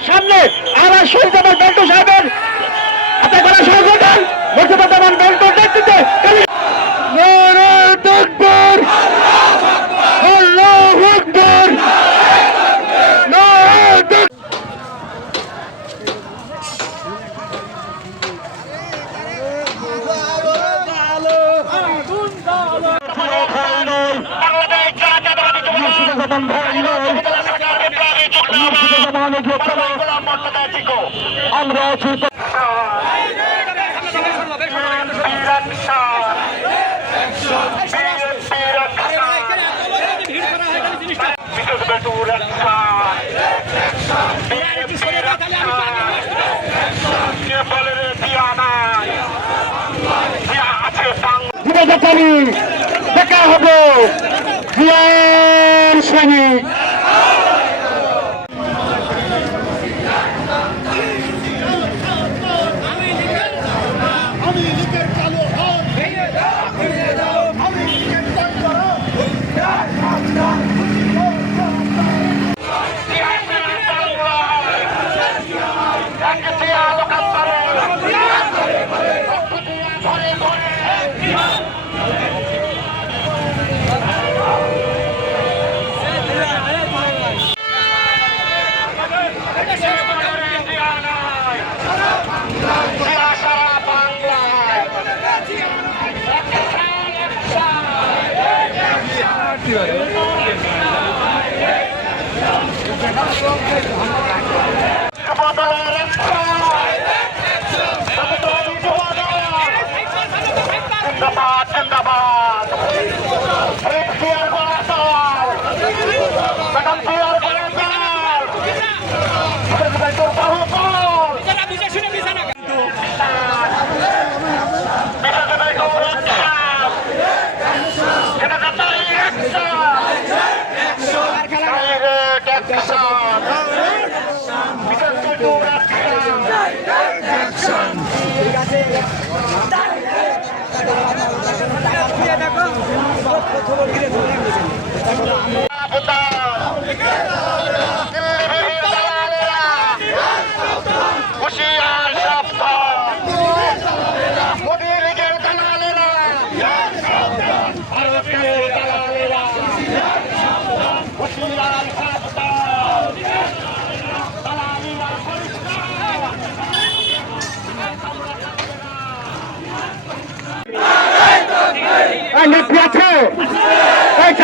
সামনে আমার শহীদ আমার বেল্টু সাহেবের হাতে করা সহযোগিতা মুর্শিদাবাদ বেল্টুর নেতৃত্বে আমরা দেখা হবে জিয়ার সৈনিক জিন্দাবাদ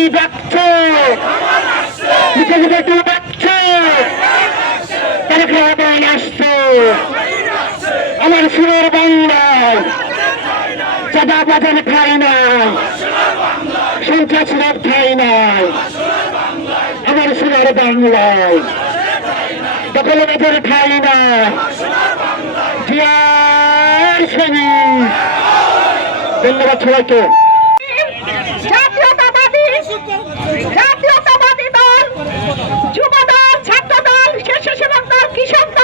মা মাটি ডাকছে লিখে লিখে একটু ডাকছে তারেক রহমান আসছে আমার সুরের বাংলায় চাঁদা বাজার খাই না সন্ত্রাসীরা খাই নাই আমার সুরের বাংলায় দখলে বাজার খাই না জিয়ার সৈনিক ধন্যবাদ সবাইকে কৃষক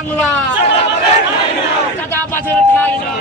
বাংলা। চাঁদাবাজের ঠাই না।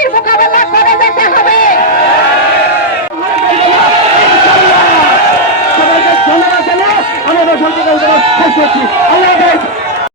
দুর্নীতির মোকাবেলা করে যেতে হবে। আমাদের সরকার আল্লাহ